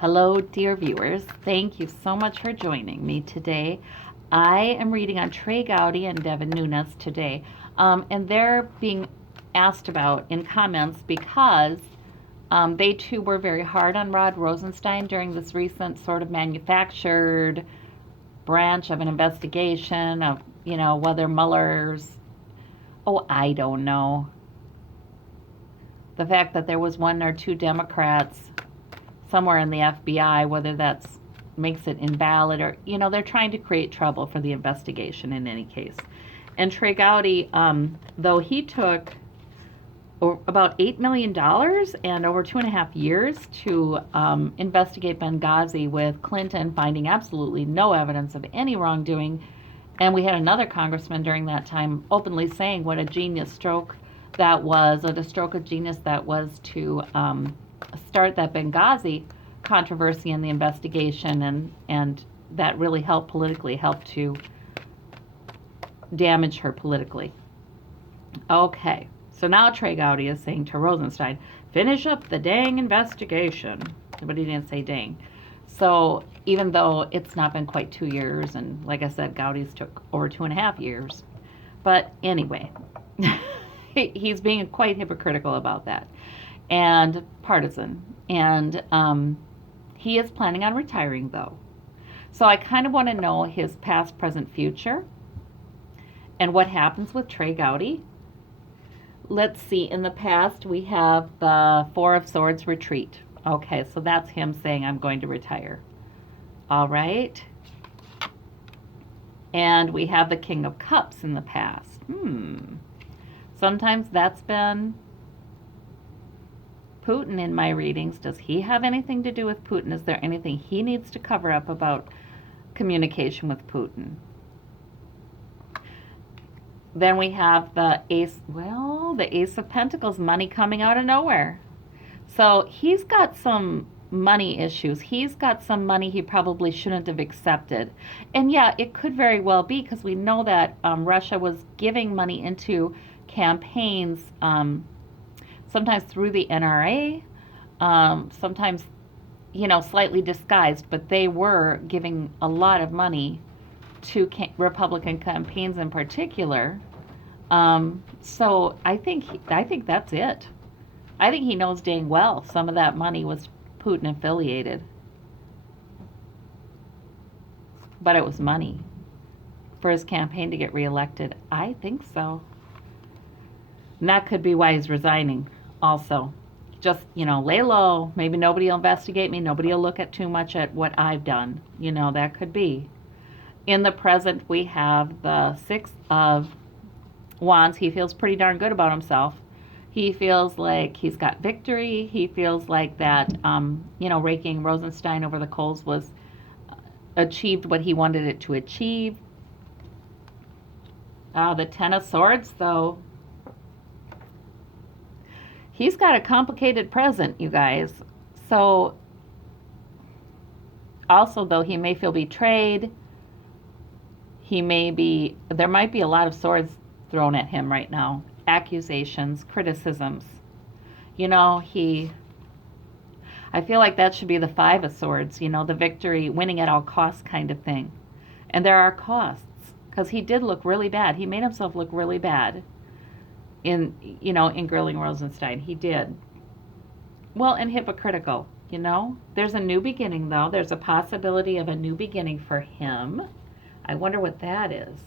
Hello, dear viewers. Thank you so much for joining me today. I am reading on Trey Gowdy and Devin Nunes today, and they're being asked about in comments because they too were very hard on Rod Rosenstein during this recent sort of manufactured branch of an investigation of, whether Mueller's, oh, I don't know. The fact that there was one or two Democrats somewhere in the FBI, whether that's makes it invalid or, they're trying to create trouble for the investigation in any case. And Trey Gowdy, though he took about $8 million and over 2.5 years to investigate Benghazi with Clinton finding absolutely no evidence of any wrongdoing. And we had another congressman during that time openly saying what a genius stroke that was, or the stroke of genius that was to start that Benghazi controversy in the investigation, and that really helped to damage her politically. Okay, so now Trey Gowdy is saying to Rosenstein, finish up the dang investigation. But he didn't say dang. So even though it's not been quite 2 years, and like I said, Gowdy's took over 2.5 years. But anyway, he's being quite hypocritical about that and partisan. And he is planning on retiring, though. So I kind of want to know his past, present, future, and what happens with Trey Gowdy. Let's see, in the past we have the Four of Swords retreat. Okay, so that's him saying, I'm going to retire. All right. And we have the King of Cups in the past. Sometimes that's been Putin in my readings. Does he have anything to do with Putin? Is there anything he needs to cover up about communication with Putin? Then we have the Ace, the Ace of Pentacles, money coming out of nowhere. So he's got some money issues. He's got some money he probably shouldn't have accepted. And yeah, it could very well be, because we know that Russia was giving money into campaigns, sometimes through the NRA, sometimes, slightly disguised, but they were giving a lot of money to Republican campaigns in particular. So I think that's it. I think he knows dang well some of that money was Putin affiliated. But it was money for his campaign to get reelected. I think so. And that could be why he's resigning also. Just, lay low. Maybe nobody will investigate me. Nobody will look at too much at what I've done. That could be. In the present, we have the Six of Wands. He feels pretty darn good about himself. He feels like he's got victory. He feels like that, raking Rosenstein over the coals was achieved what he wanted it to achieve. The Ten of Swords, though. He's got a complicated present, you guys. So, also, though, he may feel betrayed. There might be a lot of swords thrown at him right now. Accusations, criticisms. I feel like that should be the Five of Swords, the victory, winning at all costs kind of thing. And there are costs, because he did look really bad. He made himself look really bad in grilling Rosenstein. He did. Well, and hypocritical, There's a new beginning, though. There's a possibility of a new beginning for him. I wonder what that is.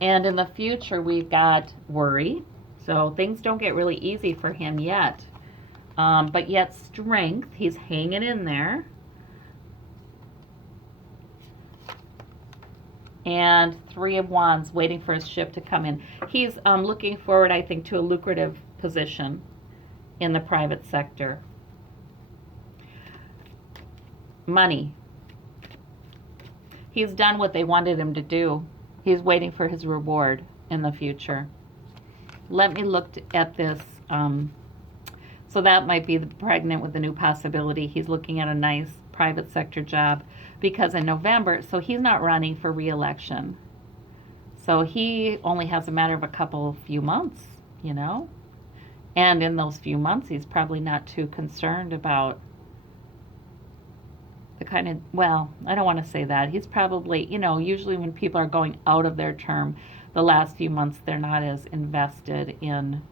And in the future, we've got worry. So things don't get really easy for him yet. But yet strength. He's hanging in there. And Three of Wands, waiting for his ship to come in. He's looking forward, I think, to a lucrative position in the private sector. Money. He's done what they wanted him to do. He's waiting for his reward in the future. Let me look at this. So that might be pregnant with a new possibility. He's looking at a nice private sector job, because in November, so he's not running for re-election. So he only has a matter of few months, And in those few months, he's probably not too concerned about the kind of, well, I don't want to say that. He's probably, usually when people are going out of their term, the last few months, they're not as invested in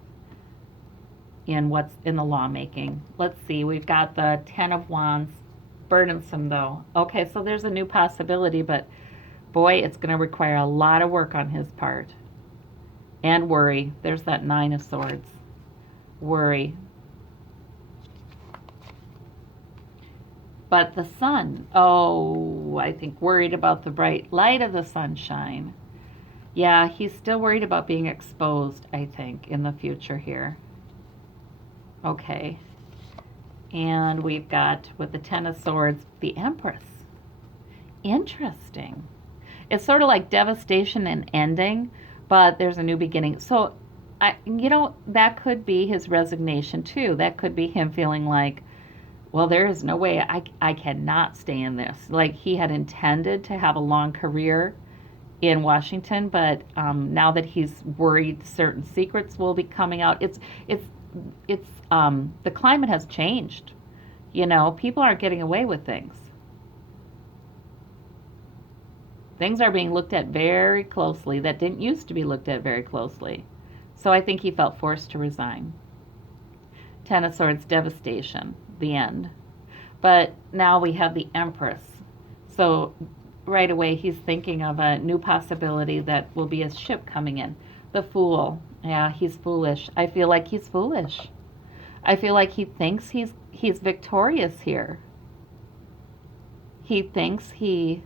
what's in the lawmaking. Let's see, we've got the Ten of Wands, burdensome though. Okay, so there's a new possibility, but boy, it's going to require a lot of work on his part. And worry. There's that Nine of Swords. Worry. But the sun, oh, I think worried about the bright light of the sunshine. Yeah, he's still worried about being exposed, I think, in the future here. Okay. And we've got, with the Ten of Swords, the Empress. Interesting. It's sort of like devastation and ending, but there's a new beginning. So, that could be his resignation too. That could be him feeling like, well, there is no way I cannot stay in this. Like he had intended to have a long career in Washington, but now that he's worried certain secrets will be coming out, it's the climate has changed. People aren't getting away with things. Things are being looked at very closely that didn't used to be looked at very closely. So I think he felt forced to resign. Ten of Swords, devastation, the end. But now we have the Empress. So right away he's thinking of a new possibility that will be a ship coming in. The Fool. Yeah, he's foolish. I feel like he's foolish. I feel like he thinks he's victorious here. He thinks he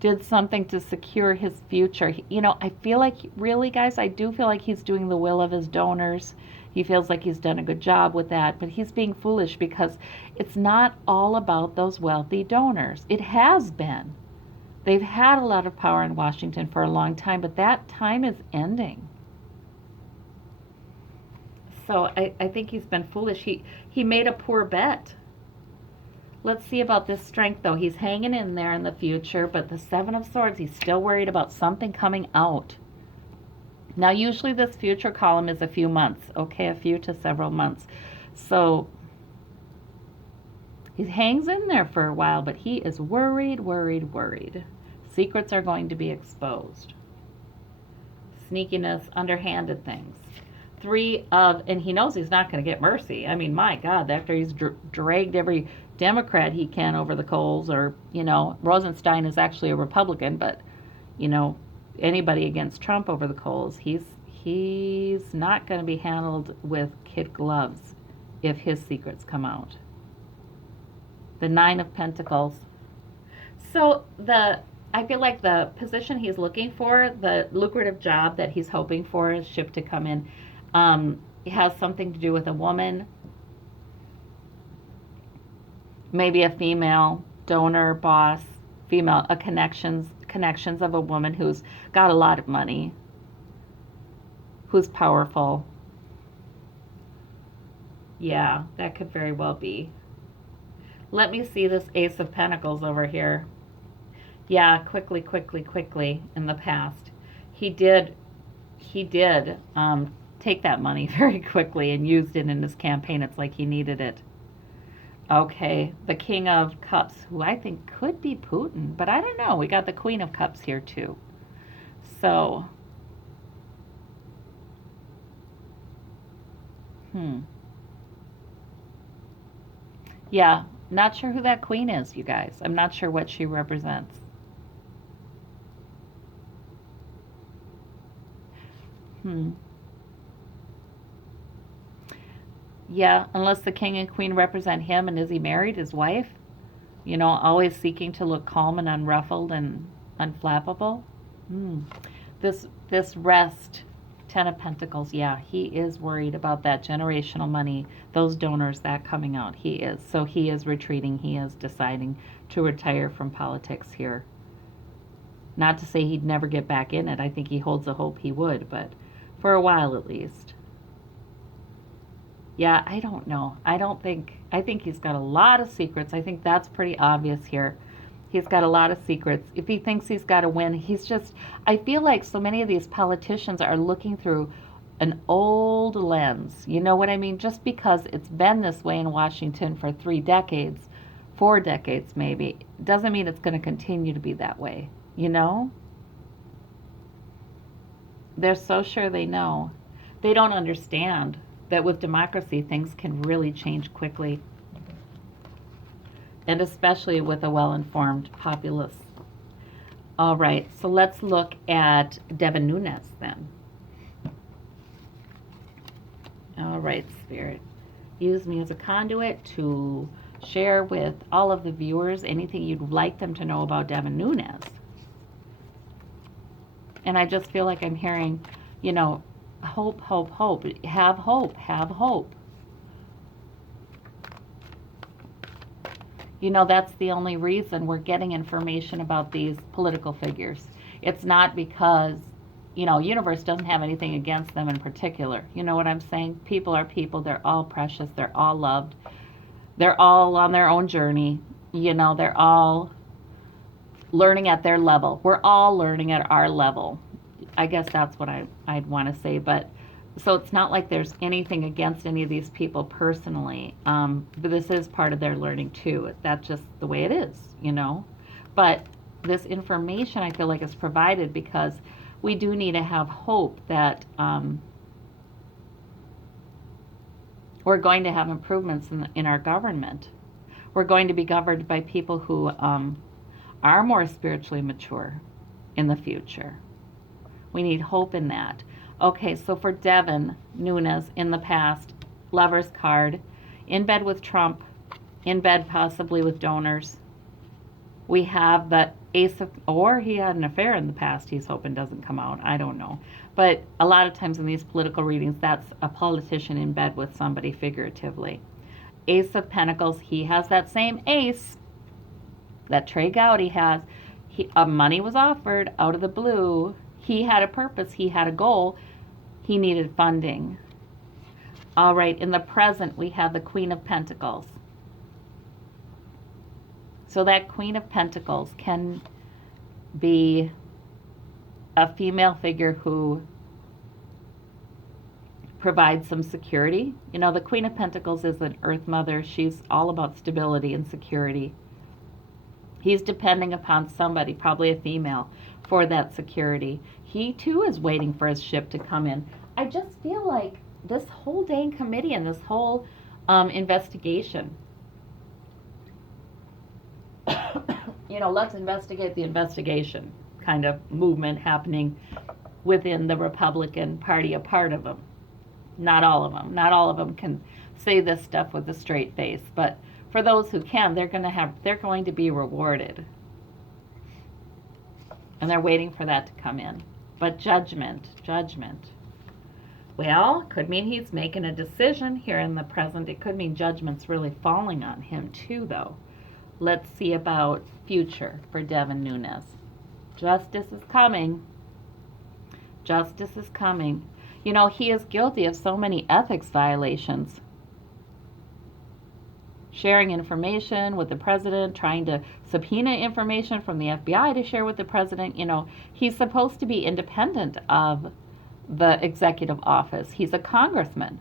did something to secure his future. I feel like, really, guys, I do feel like he's doing the will of his donors. He feels like he's done a good job with that, but he's being foolish because it's not all about those wealthy donors. It has been. They've had a lot of power in Washington for a long time, but that time is ending. So I think he's been foolish. He made a poor bet. Let's see about this strength, though. He's hanging in there in the future, but the Seven of Swords, he's still worried about something coming out. Now, usually this future column is a few months, okay, a few to several months. So he hangs in there for a while, but he is worried, worried, worried. Secrets are going to be exposed. Sneakiness, underhanded things. And he knows he's not going to get mercy. I mean, my God, after he's dragged every Democrat he can over the coals, or, Rosenstein is actually a Republican, but, anybody against Trump over the coals, he's not going to be handled with kid gloves if his secrets come out. The Nine of Pentacles. So I feel like the position he's looking for, the lucrative job that he's hoping for, his ship to come in, it has something to do with a woman, maybe a female donor, boss, female, connections of a woman who's got a lot of money, who's powerful. Yeah, that could very well be. Let me see this Ace of Pentacles over here. Yeah, quickly in the past. He did take that money very quickly and used it in his campaign. It's like he needed it. Okay, the King of Cups, who I think could be Putin, but I don't know. We got the Queen of Cups here too. So, yeah, not sure who that queen is, you guys. I'm not sure what she represents. Yeah, unless the king and queen represent him, and is he married, his wife? Always seeking to look calm and unruffled and unflappable. This rest, Ten of Pentacles, yeah, he is worried about that generational money, those donors, that coming out. He is. So he is retreating. He is deciding to retire from politics here. Not to say he'd never get back in it. I think he holds a hope he would, but for a while at least. Yeah, I don't know. I think he's got a lot of secrets. I think that's pretty obvious here. He's got a lot of secrets. If he thinks he's got to win, I feel like so many of these politicians are looking through an old lens. You know what I mean? Just because it's been this way in Washington for 3 decades, 4 decades maybe, doesn't mean it's going to continue to be that way. You know? They're so sure they know. They don't understand that with democracy, things can really change quickly, and especially with a well informed populace. All right, so let's look at Devin Nunes then. All right, Spirit. Use me as a conduit to share with all of the viewers anything you'd like them to know about Devin Nunes. And I just feel like I'm hearing, you know, hope, hope, hope. Have hope, have hope. You know, that's the only reason we're getting information about these political figures. It's not because, you know, universe doesn't have anything against them in particular. You know what I'm saying? People are people. They're all precious. They're all loved. They're all on their own journey. You know, they're all learning at their level. We're all learning at our level. I guess that's what I'd want to say. But so it's not like there's anything against any of these people personally. But this is part of their learning too. That's just the way it is, you know. But this information I feel like is provided because we do need to have hope that we're going to have improvements in our government. We're going to be governed by people who are more spiritually mature in the future. We need hope in that. Okay, so for Devin Nunes in the past, Lover's card, in bed with Trump, in bed possibly with donors. We have the Ace of, or he had an affair in the past he's hoping doesn't come out. I don't know. But a lot of times in these political readings, that's a politician in bed with somebody figuratively. Ace of Pentacles, he has that same ace that Trey Gowdy has. Money was offered out of the blue. He had a purpose. He had a goal. He needed funding. All right, in the present, we have the Queen of Pentacles. So that Queen of Pentacles can be a female figure who provides some security. You know, the Queen of Pentacles is an Earth Mother. She's all about stability and security. He's depending upon somebody, probably a female, for that security. He too is waiting for his ship to come in. I just feel like this whole dang committee and this whole investigation, you know, let's investigate the investigation kind of movement happening within the Republican Party, a part of them. Not all of them. Not all of them can say this stuff with a straight face, but for those who can, they're going to be rewarded. And they're waiting for that to come in. But judgment. Well, could mean he's making a decision here in the present. It could mean judgment's really falling on him too, though. Let's see about future for Devin Nunes. Justice is coming. Justice is coming. You know, he is guilty of so many ethics violations. Sharing information with the president, trying to subpoena information from the FBI to share with the president. You know, he's supposed to be independent of the executive office. He's a congressman.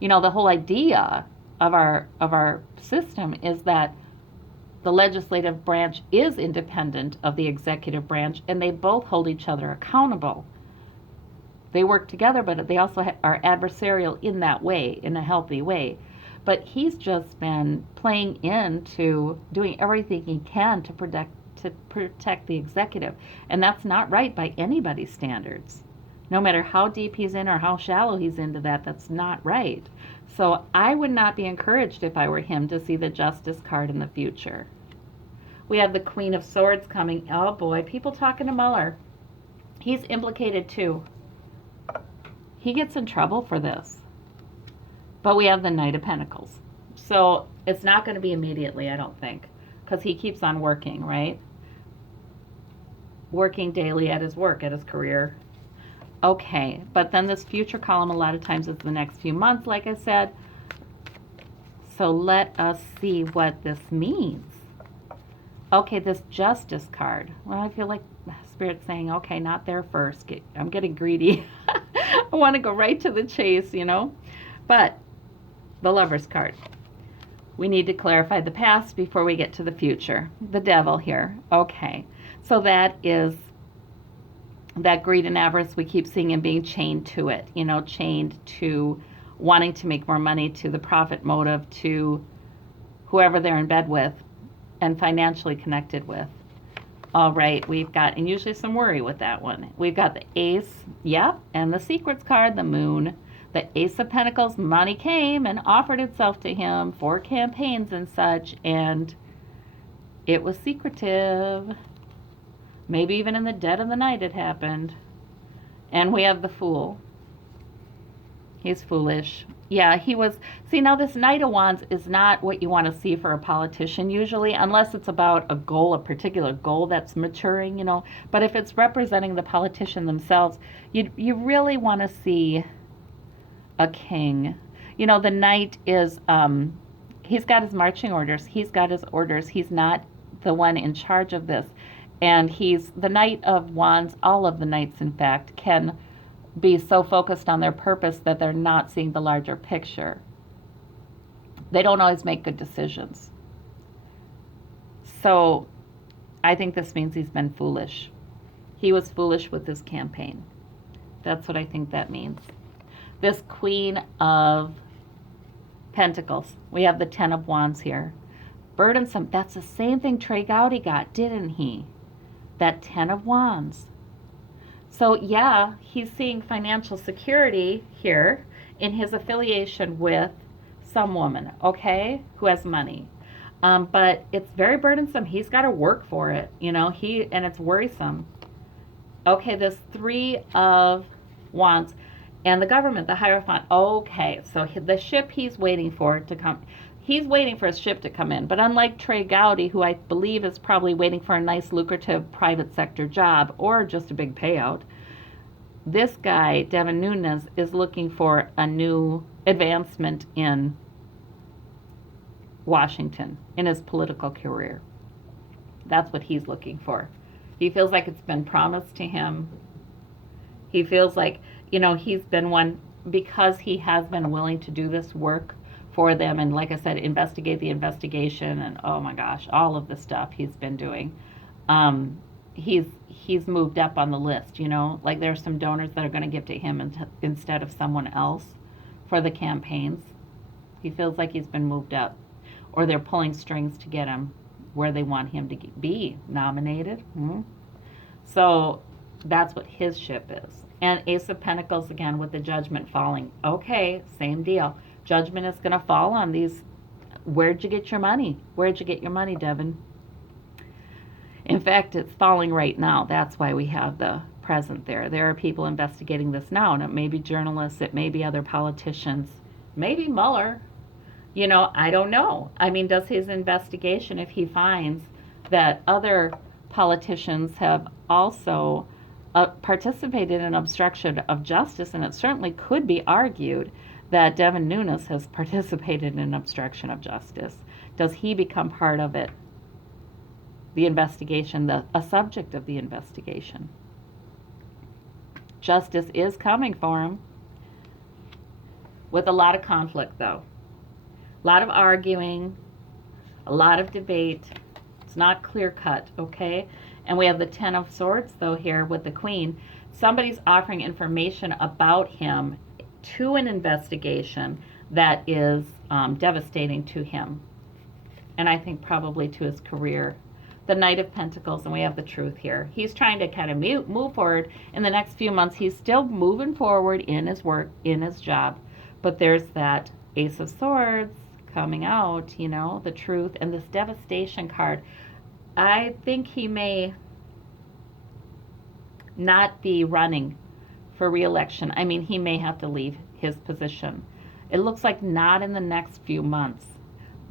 You know, the whole idea of our system is that the legislative branch is independent of the executive branch, and they both hold each other accountable. They work together, but they also are adversarial in that way, in a healthy way. But he's just been playing into doing everything he can to protect the executive. And that's not right by anybody's standards. No matter how deep he's in or how shallow he's into that, that's not right. So I would not be encouraged if I were him to see the Justice card in the future. We have the Queen of Swords coming. Oh boy, people talking to Mueller. He's implicated too. He gets in trouble for this. But we have the Knight of Pentacles. So it's not going to be immediately, I don't think, because he keeps on working, right? Working daily at his work, at his career. Okay, but then this future column a lot of times is the next few months, like I said. So let us see what this means. Okay, this Justice card. Well, I feel like Spirit's saying, okay, not there first. I'm getting greedy. I want to go right to the chase, you know. But the Lover's card. We need to clarify the past before we get to the future. The devil here. Okay. So that is that greed and avarice we keep seeing and being chained to it, you know, chained to wanting to make more money, to the profit motive, to whoever they're in bed with and financially connected with. All right, we've got, and usually some worry with that one. We've got the ace, yep, and the secrets card, the moon. The Ace of Pentacles, money came and offered itself to him for campaigns and such, and it was secretive. Maybe even in the dead of the night it happened. And we have the Fool. He's foolish. Yeah, he was. See, now this Knight of Wands is not what you want to see for a politician usually, unless it's about a goal, a particular goal that's maturing, you know. But if it's representing the politician themselves, you really want to see a king. You know, the Knight is, he's got his marching orders. He's got his orders. He's not the one in charge of this. And he's the Knight of Wands. All of the Knights, in fact, can be so focused on their purpose that they're not seeing the larger picture. They don't always make good decisions. So I think this means he's been foolish. He was foolish with this campaign. That's what I think that means. This Queen of Pentacles. We have the Ten of Wands here. Burdensome. That's the same thing Trey Gowdy got, didn't he? That Ten of Wands. So yeah, he's seeing financial security here in his affiliation with some woman, okay, who has money. But it's very burdensome. He's got to work for it, you know, and it's worrisome. Okay, this Three of Wands and the government, the Hierophant. Okay, so the ship he's waiting for to come. He's waiting for a ship to come in, but unlike Trey Gowdy, who I believe is probably waiting for a nice lucrative private sector job or just a big payout, this guy, Devin Nunes, is looking for a new advancement in Washington, in his political career. That's what he's looking for. He feels like it's been promised to him. He feels like, you know, he's been one, because he has been willing to do this work for them, and like I said, investigate the investigation, and oh my gosh, all of the stuff he's been doing. He's moved up on the list, you know, like there's some donors that are going to give to him instead of someone else for the campaigns. He feels like he's been moved up, or they're pulling strings to get him where they want him to be nominated. So that's what his ship is. And Ace of Pentacles again with the Judgment falling. Okay, same deal. Judgment is going to fall on these. Where'd you get your money? Where'd you get your money, Devin? In fact, it's falling right now. That's why we have the present there. There are people investigating this now, and it may be journalists, it may be other politicians, maybe Mueller. You know, I don't know. I mean, does his investigation, if he finds that other politicians have also participated in obstruction of justice, and it certainly could be argued that Devin Nunes has participated in obstruction of justice. Does he become part of it? The investigation, a subject of the investigation. Justice is coming for him. With a lot of conflict, though. A lot of arguing, a lot of debate. It's not clear cut, okay? And we have the Ten of Swords, though, here with the Queen. Somebody's offering information about him to an investigation that is devastating to him, and I think probably to his career. The Knight of Pentacles, and we have the Truth here. He's trying to kind of move forward in the next few months. He's still moving forward in his work, in his job, but there's that Ace of Swords coming out, you know, the Truth, and this Devastation card. I think he may not be running for re-election. I mean, he may have to leave his position. It looks like not in the next few months,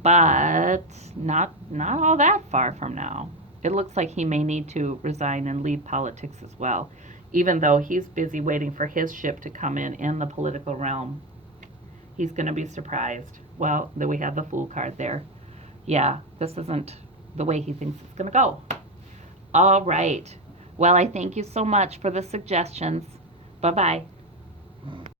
but not all that far from now. It looks like he may need to resign and leave politics as well, even though he's busy waiting for his ship to come in the political realm. He's going to be surprised. Well, then we have the Fool card there. Yeah, this isn't the way he thinks it's going to go. All right. Well, I thank you so much for the suggestions. Bye-bye.